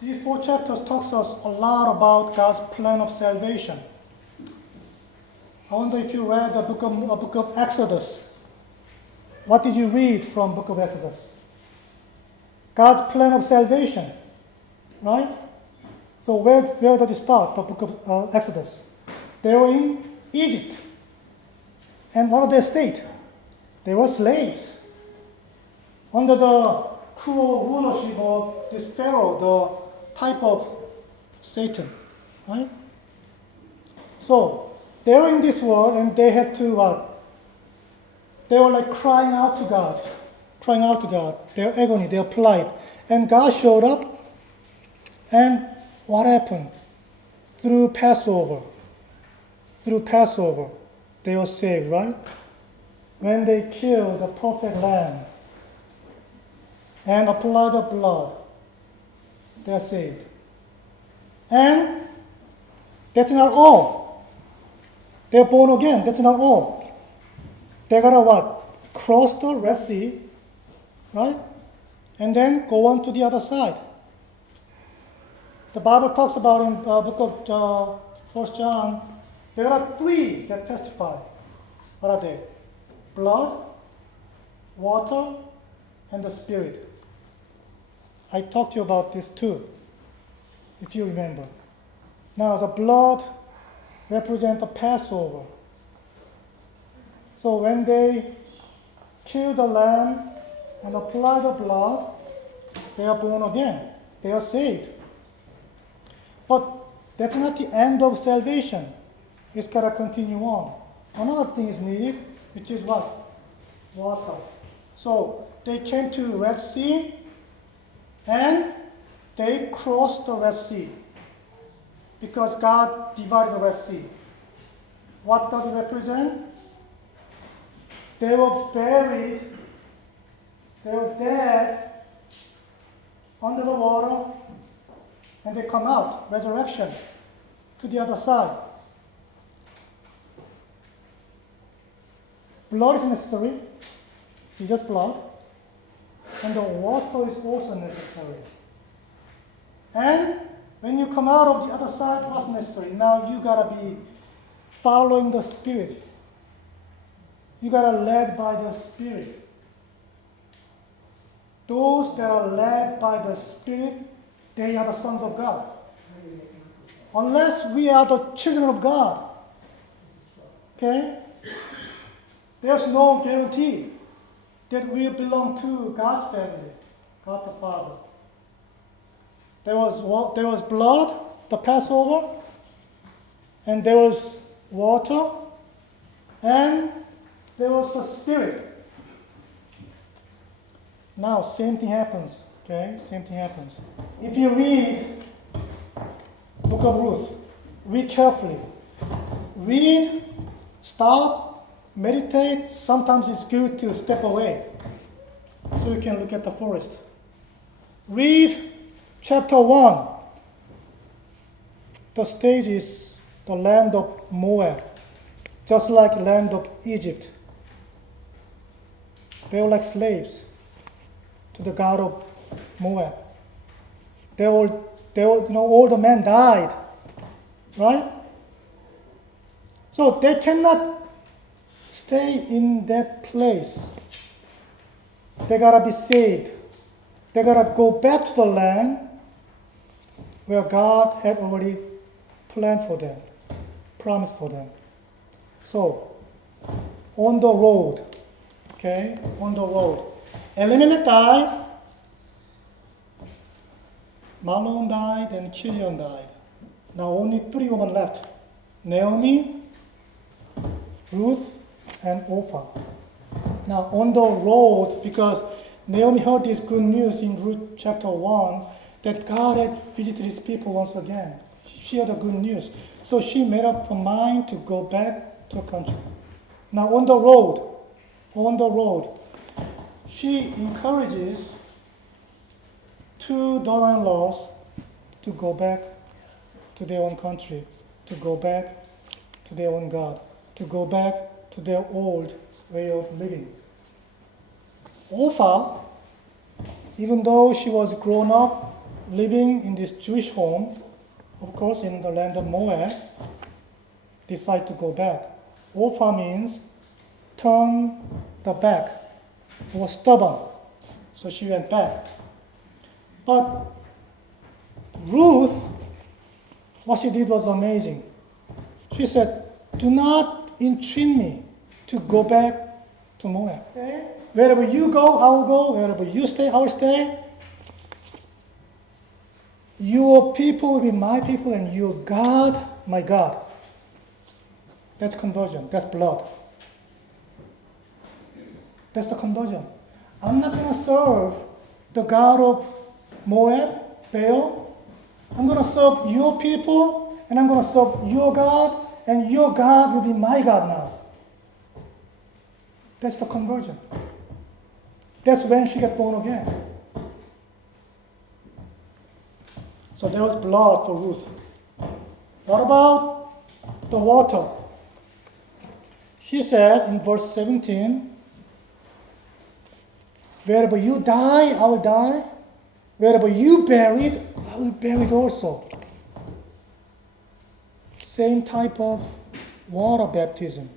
These 4 chapters talks us a lot about God's plan of salvation. I wonder if you read the book of Exodus. What did you read from book of Exodus? God's plan of salvation, right? So where does it start, the book of Exodus? They were in Egypt. And what did they state? They were slaves under the cruel rulership of this Pharaoh, the type of Satan, right? So they were in this world and they had to, they were like crying out to God, their agony, their plight. And God showed up, and what happened? Through Passover, they were saved, right? When they killed the perfect lamb and applied the blood, they are saved. And that's not all. They're born again. That's not all. They gotta what? Cross the Red Sea, right? And then go on to the other side. The Bible talks about in the book of 1 John, there are 3 that testify. What are they? Blood, water, and the Spirit. I talked to you about this too, if you remember. Now, the blood represents the Passover. So when they kill the lamb and apply the blood, they are born again. They are saved. But that's not the end of salvation. It's got to continue on. Another thing is needed, which is what? Water. So they came to Red Sea and they crossed the Red Sea because God divided the Red Sea. What does it represent? They were buried, they were dead under the water, and they come out, resurrection, to the other side. Blood is necessary, Jesus' blood, and the water is also necessary. And when you come out of the other side, what's necessary? Now you gotta be following the Spirit. You gotta led by the Spirit. Those that are led by the Spirit, they are the sons of God. Unless we are the children of God, okay? There's no guarantee that we belong to God's family, God the Father. There was blood, the Passover, and there was water, and there was the Spirit. Now, same thing happens, okay? Same thing happens. If you read Book of Ruth, read carefully. Read, stop, meditate. Sometimes it's good to step away so you can look at the forest. Read chapter 1. The stage is the land of Moab, just like land of Egypt. They were like slaves to the god of Moab. All the men died, right? So they cannot stay in that place. They gotta be saved. They gotta go back to the land where God had already planned for them, promised for them. So, on the road, okay, on the road. Elimelech died, Mahlon died, and Chilion died. Now only 3 women left. Naomi, Ruth, and Orpah. Now on the road, because Naomi heard this good news in Ruth chapter 1, that God had visited his people once again. She had the good news. So she made up her mind to go back to her country. Now on the road, she encourages 2 daughter-in-laws to go back to their own country, to go back to their own God, to go back to their old way of living. Orpah, even though she was grown up living in this Jewish home, of course, in the land of Moab, decide to go back. Orpha means turn the back, or stubborn. So she went back. But Ruth, what she did was amazing. She said, do not entreat me to go back to Moab. Okay? Wherever you go, I will go. Wherever you stay, I will stay. Your people will be my people, and your God, my God. That's conversion. That's blood. That's the conversion. I'm not going to serve the God of Moab, Baal. I'm going to serve your people, and I'm going to serve your God, and your God will be my God now. That's the conversion. That's when she got born again. So there was blood for Ruth. What about the water? She said in verse 17, wherever you die, I will die. Wherever you buried, I will bury it also. Same type of water baptism.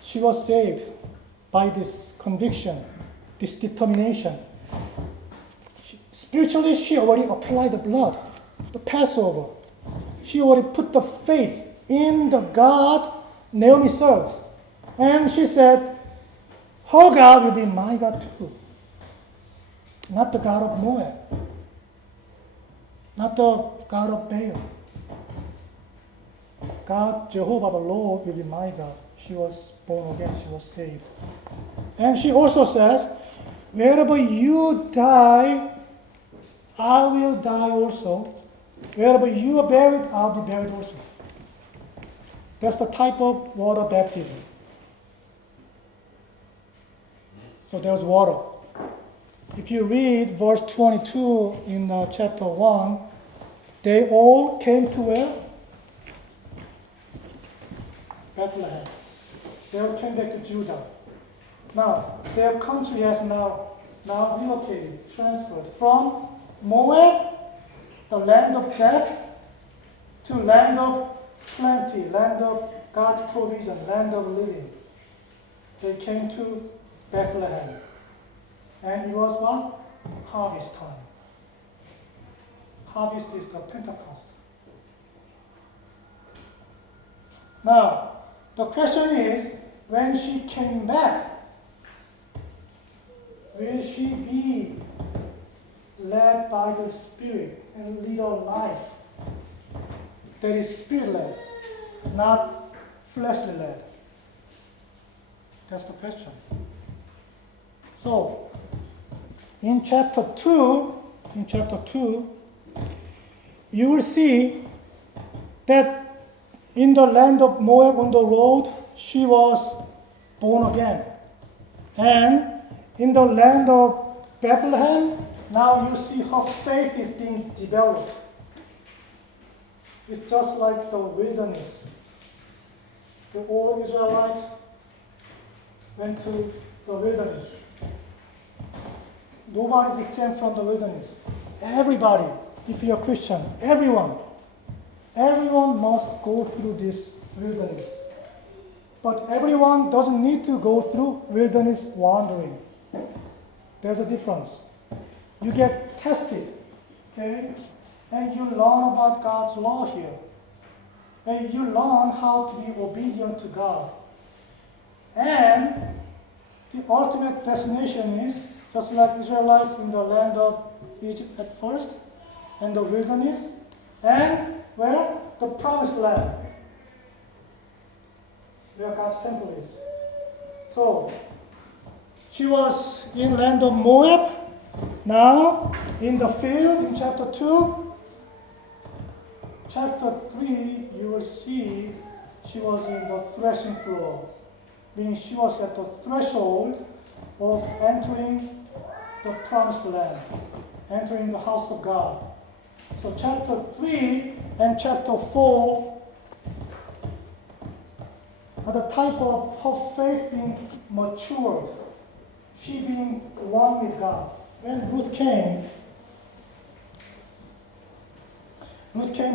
She was saved by this conviction, this determination. Spiritually, she already applied the blood, the Passover. She already put the faith in the God Naomi serves. And she said, her God will be my God too. Not the God of Moab. Not the God of Baal. God, Jehovah the Lord, will be my God. She was born again, she was saved. And she also says, wherever you die, I will die also. Wherever you are buried, I'll be buried also. That's the type of water baptism. So there's water. If you read verse 22 in chapter 1, they all came to where? Bethlehem. They all came back to Judah. Now, their country has now relocated, transferred from Moab, the land of death, to land of plenty, land of God's provision, land of living. They came to Bethlehem. And it was what? Harvest time. Harvest is the Pentecost. Now, the question is, when she came back, will she be led by the Spirit and lead a life that is Spirit-led, not fleshly-led? That's the question. So, in chapter 2, you will see that in the land of Moab on the road, she was born again. And in the land of Bethlehem, now you see her faith is being developed. It's just like the wilderness. The old Israelites went to the wilderness. Nobody's exempt from the wilderness. Everybody, if you're a Christian, everyone must go through this wilderness. But everyone doesn't need to go through wilderness wandering. There's a difference. You get tested, okay? And you learn about God's law here. And you learn how to be obedient to God. And the ultimate destination is just like Israelites in the land of Egypt at first, and the wilderness, and where? The promised land, where God's temple is. So, she was in land of Moab. Now, in the field, in chapter 2, chapter 3, you will see she was in the threshing floor, meaning she was at the threshold of entering the promised land, entering the house of God. So chapter 3 and chapter 4 are the type of her faith being matured, she being one with God. when Ruth came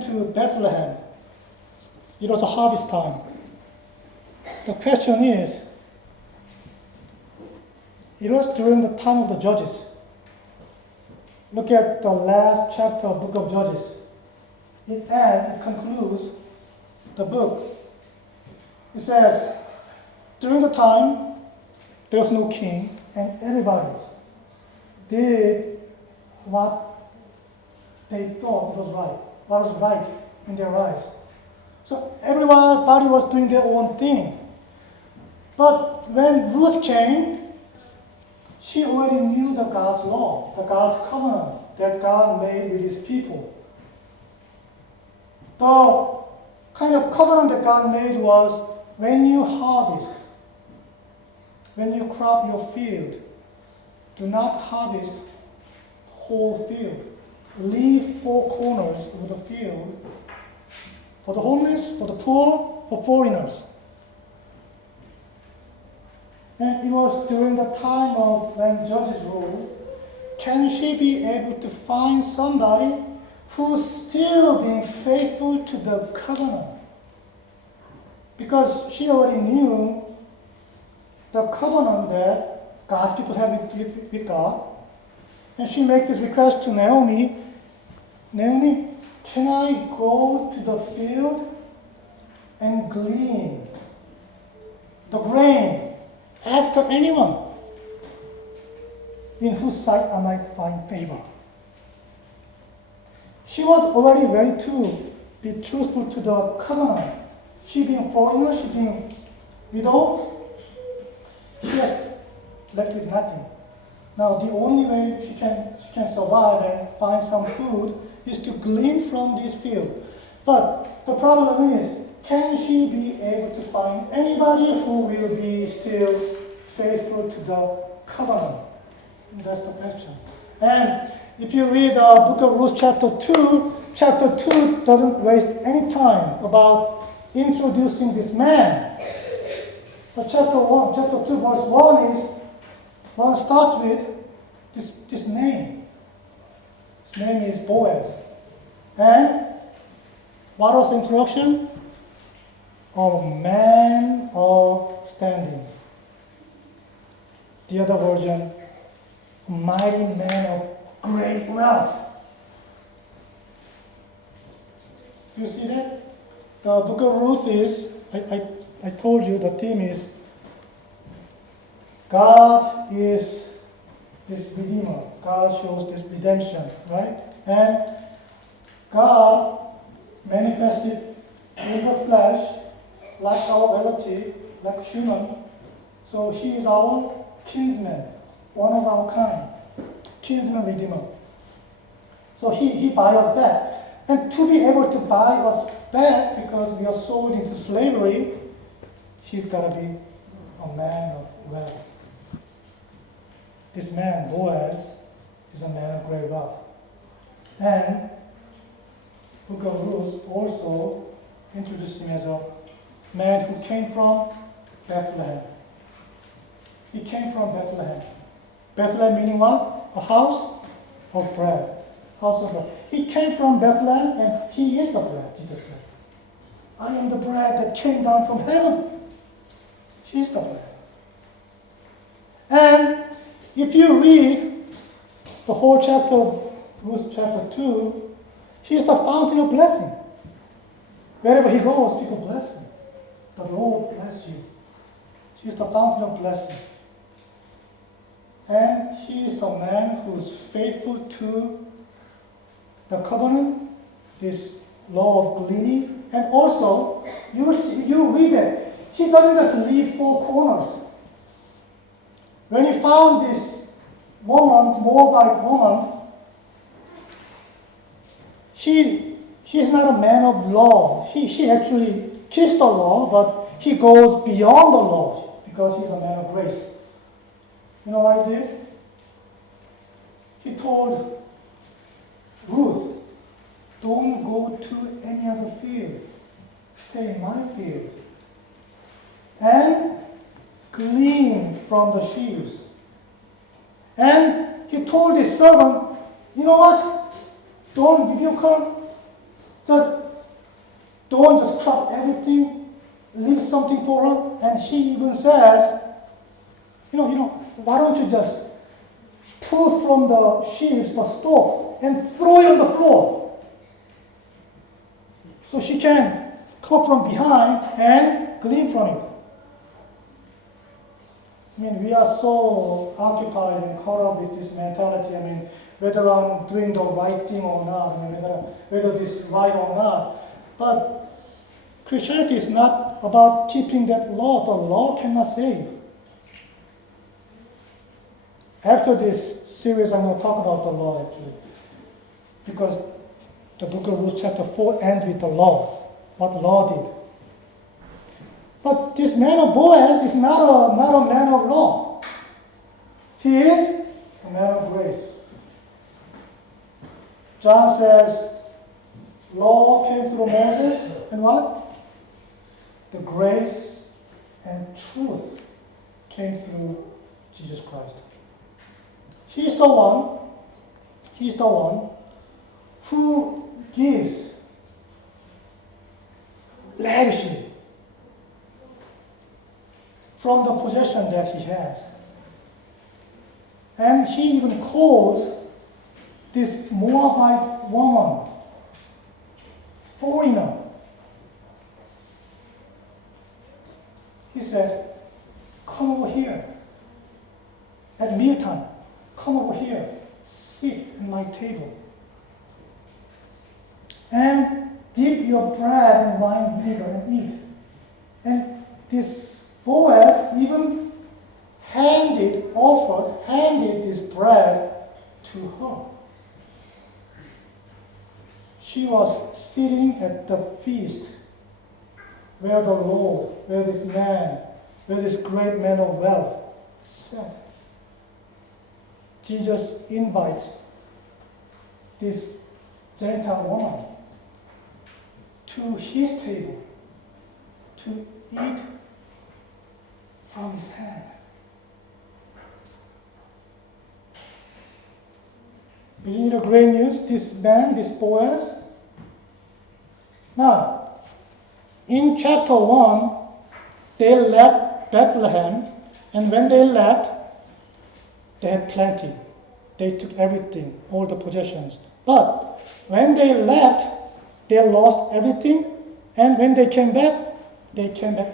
to Bethlehem. It was a harvest time. The question is, it was during the time of the Judges. Look at the last chapter of the book of Judges. It concludes the book. It says, during the time, there was no king, and everybody did what they thought was right, what was right in their eyes. So everybody was doing their own thing. But when Ruth came, she already knew the God's law, the God's covenant that God made with his people. The kind of covenant that God made was when you harvest, when you crop your field, do not harvest whole field. Leave four corners of the field for the homeless, for the poor, for foreigners. And it was during the time of when Judges ruled. Can she be able to find somebody who's still being faithful to the covenant? Because she already knew the covenant that God's people have with God. And she made this request to Naomi. Naomi, can I go to the field and glean the grain after anyone in whose sight I might find favor? She was already ready to be truthful to the covenant. She being foreigner, she being widow, she has left with nothing. Now the only way she can survive and find some food is to glean from this field. But the problem is, can she be able to find anybody who will be still faithful to the covenant? And that's the question. And if you read the book of Ruth chapter 2 doesn't waste any time about introducing this man. But chapter 2 verse 1 starts with this name. His name is Boaz. And what was the introduction? A man of standing. The other version, a mighty man of great wealth. You see that? The book of Ruth is, I told you the theme is God is this Redeemer. God shows this redemption, right? And God manifested in the flesh like our relative, like human. So he is our kinsman, one of our kind, kinsman redeemer. So he buys us back. And to be able to buy us back because we are sold into slavery, he's got to be a man of wealth. This man, Boaz, is a man of great wealth. And Book of Ruth also introduced him as a man who came from Bethlehem. He came from Bethlehem. Bethlehem meaning what? A house of bread. House of bread. He came from Bethlehem and he is the bread, Jesus said. I am the bread that came down from heaven. He is the bread. And if you read the whole chapter of Ruth chapter 2, he is the fountain of blessing. Wherever he goes, people bless him. The Lord bless you. He is the fountain of blessing. And he is the man who is faithful to the covenant, this law of gleaning. And also, you read it. He doesn't just leave four corners. When he found this woman, Moabite woman, he's not a man of law. He actually keeps the law, but he goes beyond the law because he's a man of grace. You know what he did? He told Ruth, don't go to any other field. Stay in my field. And glean from the sheaves. And he told his servant, you know what? Don't rebuke her. Don't just crop everything. Leave something for her. And he even says, why don't you just pull from the sheaves the stalk and throw it on the floor so she can come up from behind and glean from it. We are so occupied and caught up with this mentality. Whether I'm doing the right thing or not, whether this is right or not. But Christianity is not about keeping that law. The law cannot save. After this series, I'm going to talk about the law actually. Because the book of Ruth chapter 4 ends with the law. What law did. But this man of Boaz is not a man of law. He is a man of grace. John says, law came through Moses, and what? The grace and truth came through Jesus Christ. He's the one who gives lavishly from the possession that he has. And he even calls this Moabite woman foreigner. He said, come over here at mealtime. Come over here, sit at my table. And dip your bread in wine vinegar and eat. And this Boaz even handed this bread to her. She was sitting at the feast where the Lord, where this great man of wealth sat. Jesus invites this Gentile woman to his table to eat from his hand. Isn't it a great news? This man, this Boaz. Now, in chapter 1, they left Bethlehem, and when they left, they had plenty. They took everything, all the possessions. But when they left, they lost everything, and when they came back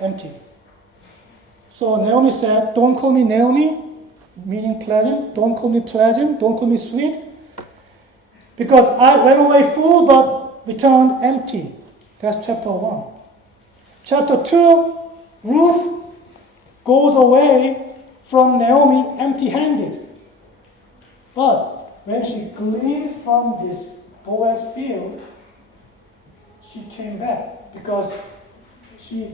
empty. So Naomi said, don't call me Naomi, meaning pleasant. Don't call me pleasant. Don't call me sweet. Because I went away full but returned empty. That's chapter 1. Chapter 2, Ruth goes away from Naomi empty-handed. But when she gleaned from this Boaz field, she came back because she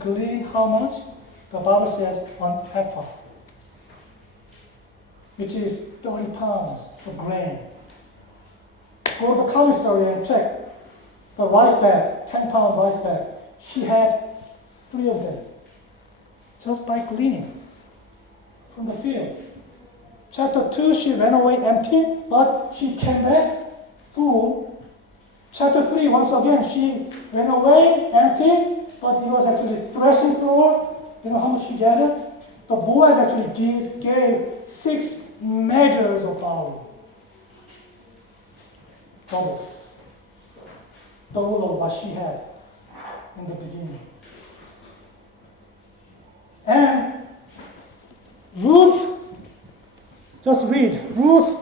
gleaned how much? The Bible says 1 ephah, which is 30 pounds of grain. Go to the commissary and check the rice bag, 10-pound rice bag. She had 3 of them just by gleaning from the field. Chapter 2, she went away empty, but she came back full. Chapter 3, once again, she went away empty, but it was actually threshing floor. You know how much she gathered? The Boaz actually gave 6 measures of barley. Double of what she had in the beginning. And Ruth, just read. Ruth,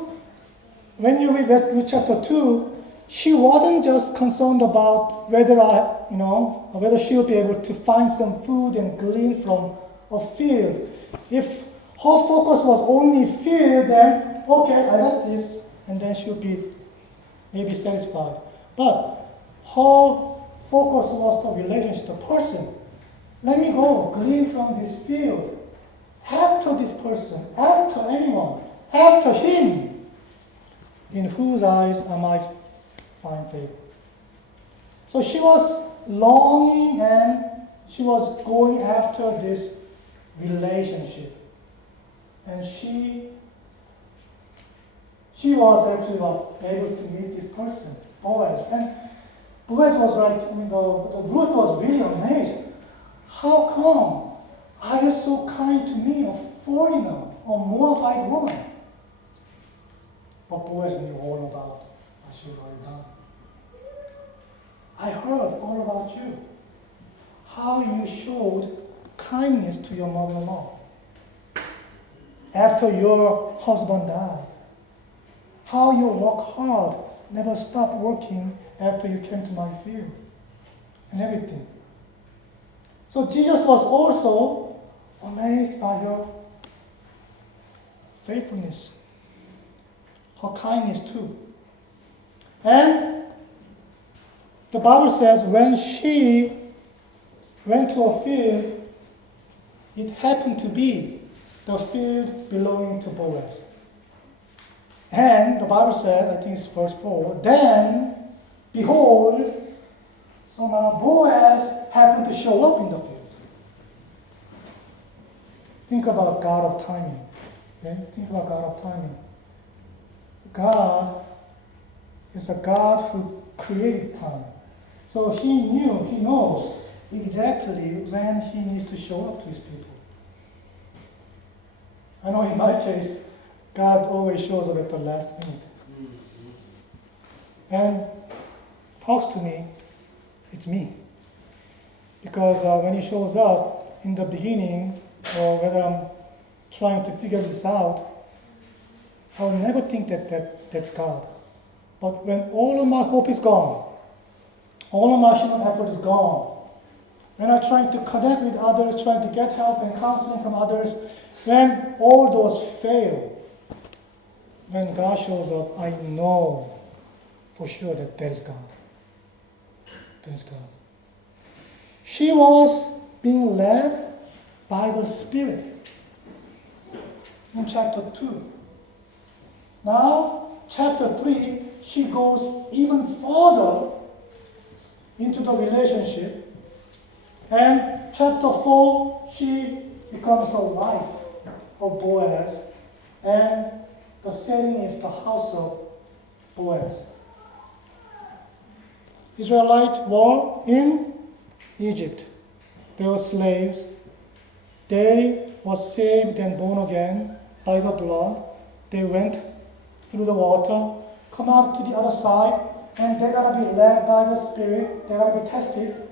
when you read Ruth chapter 2, she wasn't just concerned about whether she would be able to find some food and glean from a field. If her focus was only field, then okay, I got this, and then she would be maybe satisfied. But her focus was the relationship, the person. Let me go glean from this field. After this person, after anyone, after him, in whose eyes am I find favor? So she was longing and she was going after this relationship. And she she was actually able to meet this person, Boaz. And Boaz was like, Ruth was really amazed. How come are you so kind to me, a foreigner, a Moabite woman? But Boaz knew all about what she had already done. I heard all about you. How you showed kindness to your mother-in-law after your husband died. How you work hard, never stopped working after you came to my field, and everything. So Jesus was also amazed by her faithfulness, her kindness too. And the Bible says when she went to a field, it happened to be the field belonging to Boaz. And the Bible says, I think it's verse 4, then, behold, somehow Boaz happened to show up in the field. Think about God of timing. Okay? Think about God of timing. God is a God who created time. So he knows exactly when he needs to show up to his people. I know in my case, God always shows up at the last minute. And talks to me, it's me. Because when he shows up in the beginning, or whether I'm trying to figure this out, I will never think that's God. But when all of my hope is gone, all of my human effort is gone, when I'm trying to connect with others, trying to get help and counseling from others, when all those fail, when God shows up, I know for sure that is God. That is God. She was being led by the Spirit in chapter 2. Now, chapter 3, she goes even further into the relationship. And chapter 4, she becomes the wife of Boaz. And the setting is the house of Boaz. Israelite were in Egypt. They were slaves. They were saved and born again by the blood. They went through the water, come out to the other side, and they gotta be led by the Spirit. They gotta be tested.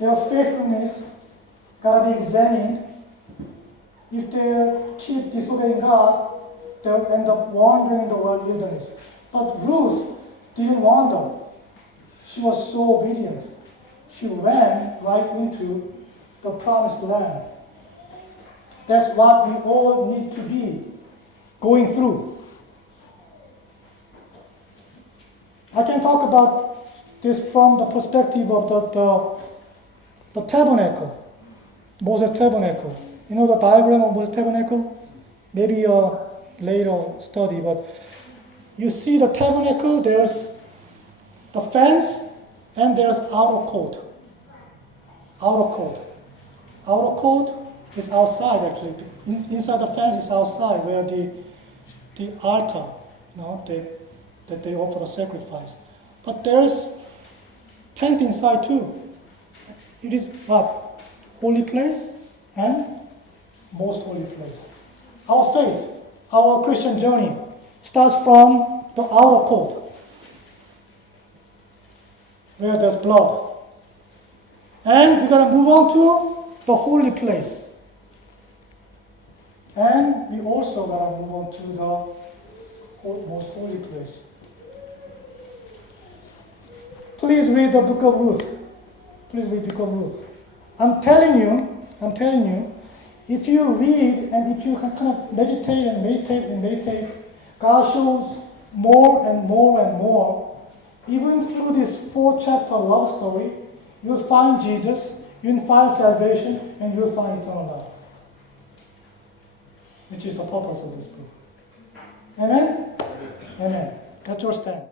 Their faithfulness gotta be examined. If they keep disobeying God, they'll end up wandering in the wilderness. But Ruth didn't wander. She was so obedient. She ran right into the promised land. That's what we all need to be going through. I can talk about this from the perspective of the tabernacle, Moses' tabernacle. You know the diagram of Moses' tabernacle? Maybe a later study, but you see the tabernacle, there's the fence, and there's outer court. Outer court. Outer court is outside actually. Inside the fence is outside where the altar, that they offer the sacrifice. But there's tent inside too. It is what? Holy place and most holy place. Our faith, our Christian journey starts from the outer court, where there's blood. And we're going to move on to the holy place. And we also going to move on to the most holy place. Please read the book of Ruth. Please read the book of Ruth. I'm telling you, if you read and if you can kind of meditate, God shows more and more and more. Even through this 4-chapter love story, you'll find Jesus, you'll find salvation, and you'll find eternal life, which is the purpose of this book. Amen? Amen. That's your stand.